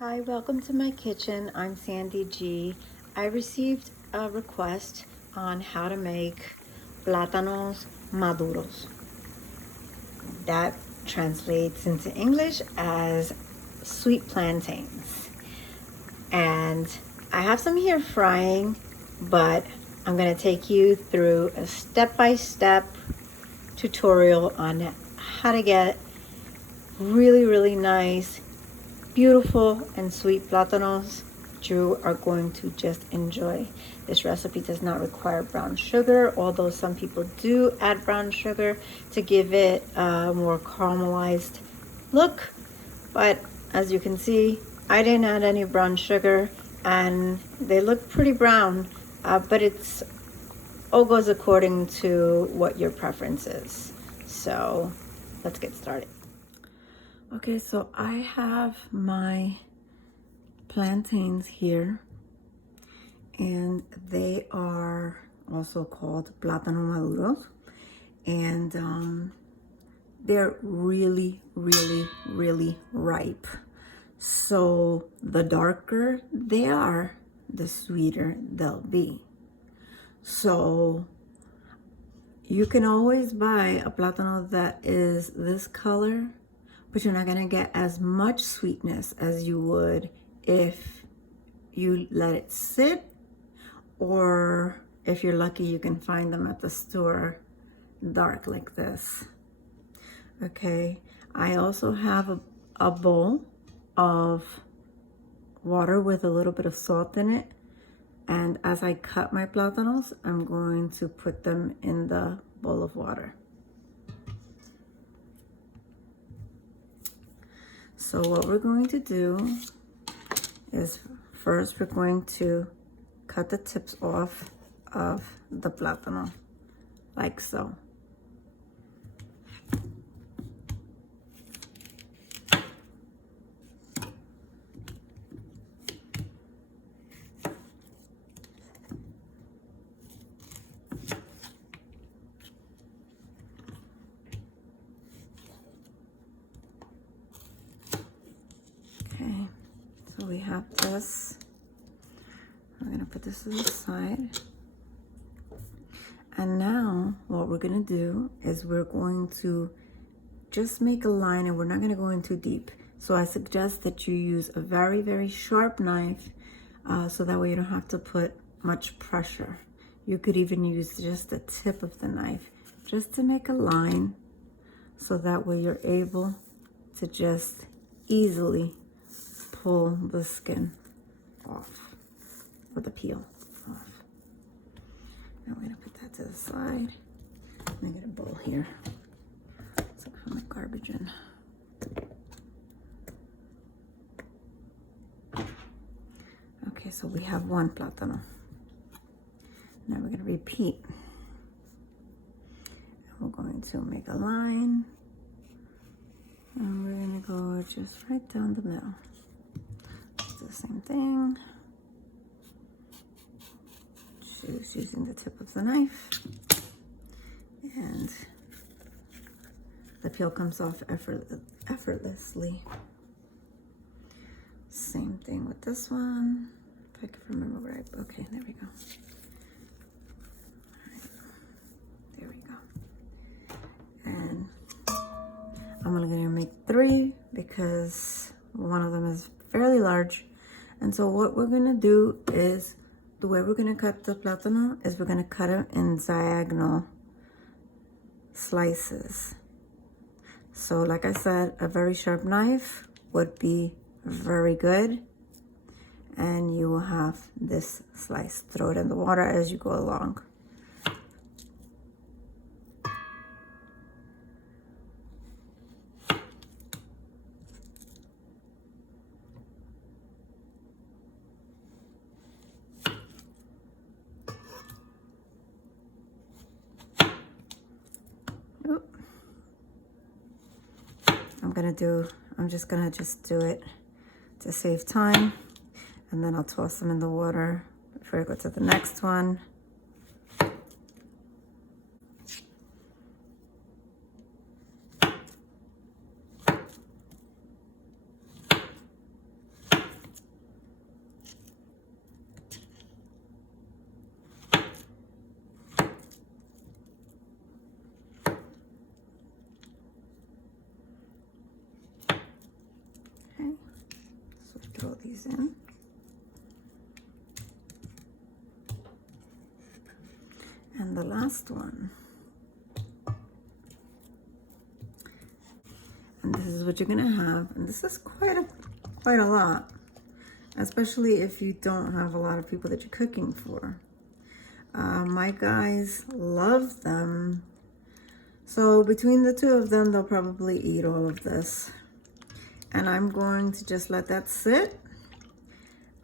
Hi, welcome to my kitchen. I'm Sandy G. I received a request on how to make Platanos Maduros. That translates into English as sweet plantains. And I have some here frying, but I'm going to take you through a step-by-step tutorial on how to get really nice, beautiful and sweet platanos you are going to just enjoy. This recipe does not require brown sugar, although some people do add brown sugar to give it a more caramelized look. But as you can see, I didn't add any brown sugar and they look pretty brown, but it's all goes according to what your preference is. So let's get started. Okay, so I have my plantains here, and they are also called Platano Maduro, and they're really ripe. So the darker they are, the sweeter they'll be. So you can always buy a plátano that is this color, but you're not gonna get as much sweetness as you would if you let it sit, or if you're lucky you can find them at the store dark like this. Okay, I also have a bowl of water with a little bit of salt in it, and as I cut my plátanos, I'm going to put them in the bowl of water. So what we're going to do is first we're going to cut the tips off of the plátano, like so. Okay, so we have this. I'm gonna put this to the side. And now what we're gonna do is we're going to just make a line, and we're not gonna go in too deep. So I suggest that you use a very sharp knife, so that way you don't have to put much pressure. You could even use just the tip of the knife just to make a line, so that way you're able to just easily pull the skin off, or the peel off. Now we're gonna put that to the side. I got a bowl here, so I put my garbage in. Okay, so we have one plátano. Now we're gonna repeat. We're going to make a line, and we're gonna go just right down the middle. Do the same thing. Choose using the tip of the knife, and the peel comes off effortlessly. Same thing with this one. If I can remember right. Okay, there we go. All right, there we go. And I'm only gonna make 3 because one of them is fairly large. And so what we're gonna do is, the way we're gonna cut the plátano is we're gonna cut it in diagonal slices. So like I said, a very sharp knife would be very good. And you will have this slice. Throw it in the water as you go along. I'm just gonna do it to save time, and then I'll toss them in the water before I go to the next one. these in. And the last one. And this is what you're gonna have. And this is quite a lot, especially if you don't have a lot of people that you're cooking for. My guys love them. So between the two of them, they'll probably eat all of this. And I'm going to just let that sit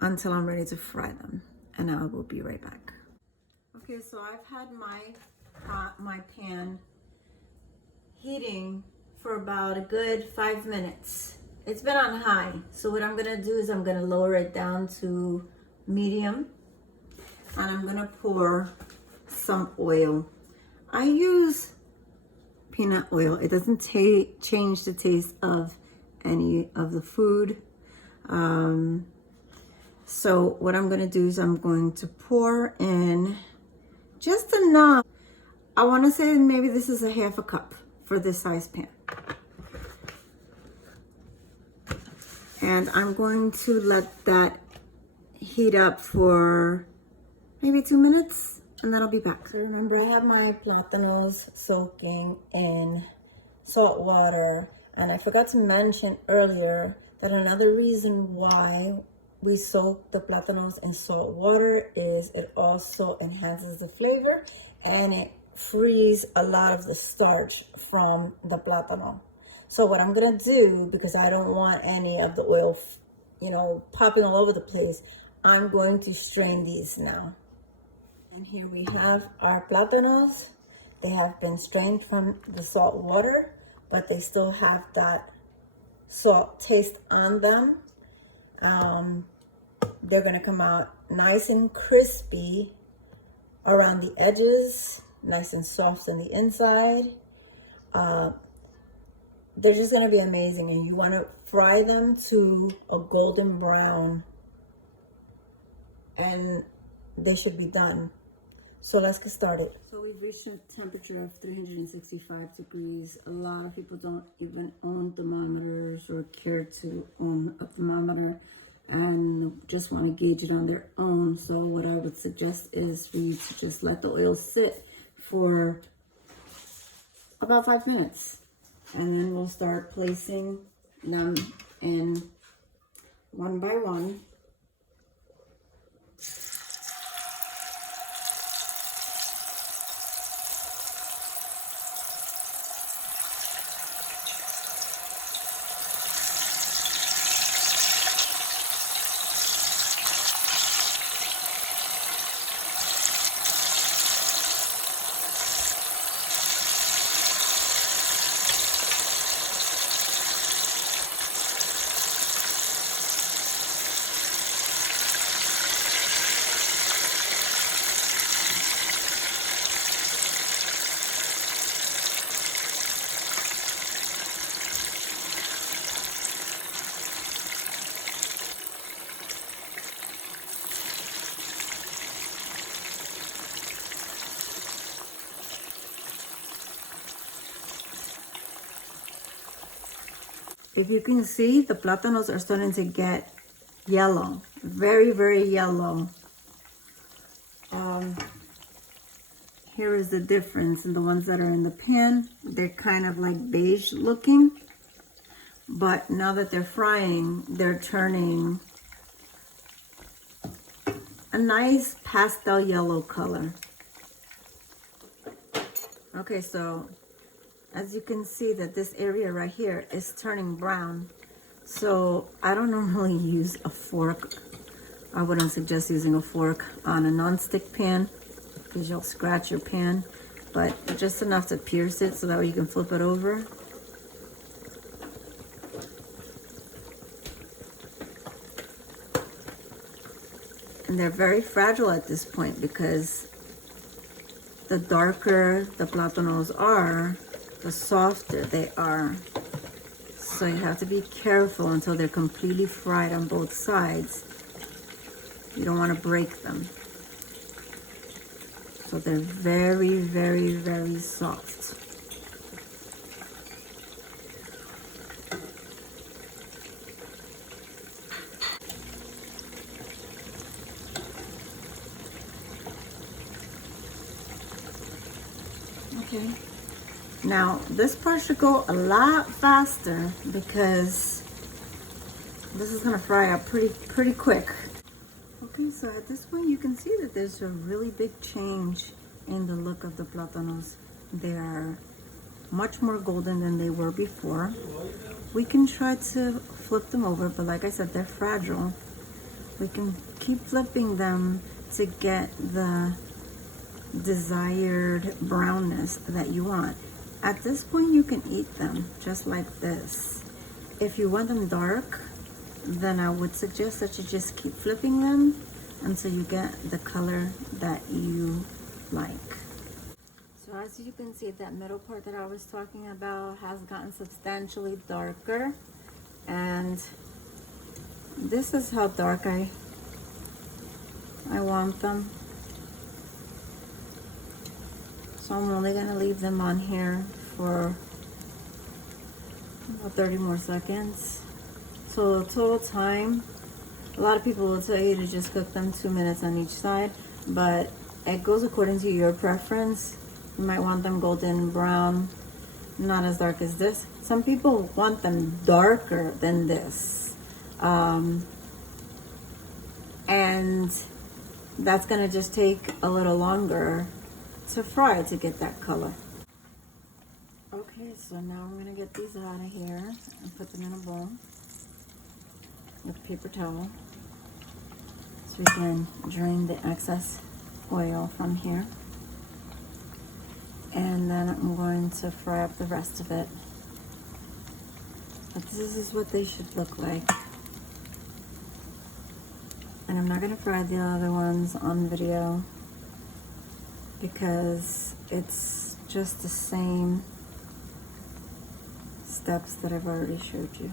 until I'm ready to fry them. And I will be right back. Okay, so I've had my pan heating for about a good 5 minutes. It's been on high. So what I'm gonna do is I'm gonna lower it down to medium. And I'm gonna pour some oil. I use peanut oil. It doesn't change the taste of any of the food. So what I'm gonna do is I'm going to pour in just enough. I wanna say maybe this is a half a cup for this size pan. And I'm going to let that heat up for maybe 2 minutes, and then I'll be back. So remember, I have my platanos soaking in salt water, and I forgot to mention earlier that another reason why we soak the platanos in salt water is it also enhances the flavor and it frees a lot of the starch from the platano. So what I'm gonna do, because I don't want any of the oil, popping all over the place, I'm going to strain these now. And here we have our platanos. They have been strained from the salt water, but they still have that salt taste on them. They're gonna come out nice and crispy around the edges, nice and soft on the inside. They're just gonna be amazing, and you wanna fry them to a golden brown, and they should be done. So let's get started. So we've reached a temperature of 365 degrees. A lot of people don't even own thermometers or care to own a thermometer and just want to gauge it on their own. So what I would suggest is for you to just let the oil sit for about 5 minutes. And then we'll start placing them in one by one. If you can see, the plátanos are starting to get yellow, very, very yellow. Here is the difference in the ones that are in the pan. They're kind of like beige looking, but now that they're frying, they're turning a nice pastel yellow color. Okay, so as you can see that this area right here is turning brown. So I don't normally use a fork. I wouldn't suggest using a fork on a non-stick pan because you'll scratch your pan, but just enough to pierce it so that way you can flip it over. And they're very fragile at this point because the darker the plátanos are, the softer they are. So you have to be careful until they're completely fried on both sides. You don't want to break them. So they're very, very, very soft. Okay. Now, this part should go a lot faster because this is gonna fry up pretty quick. Okay, so at this point you can see that there's a really big change in the look of the plátanos. They are much more golden than they were before. We can try to flip them over, but like I said, they're fragile. We can keep flipping them to get the desired brownness that you want. At this point, you can eat them just like this. If you want them dark, then I would suggest that you just keep flipping them until you get the color that you like. So as you can see, that middle part that I was talking about has gotten substantially darker, and this is how dark I want them. So I'm only gonna leave them on here for about 30 more seconds. So the total time, a lot of people will tell you to just cook them 2 minutes on each side, but it goes according to your preference. You might want them golden brown, not as dark as this. Some people want them darker than this. And that's gonna just take a little longer to fry to get that color. Okay, so now I'm gonna get these out of here and put them in a bowl with a paper towel so we can drain the excess oil from here. And then I'm going to fry up the rest of it. But this is what they should look like. And I'm not gonna fry the other ones on video because it's just the same steps that I've already showed you.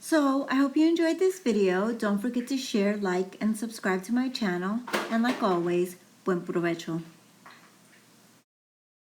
So I hope you enjoyed this video. Don't forget to share, like, and subscribe to my channel. And like always, buen provecho.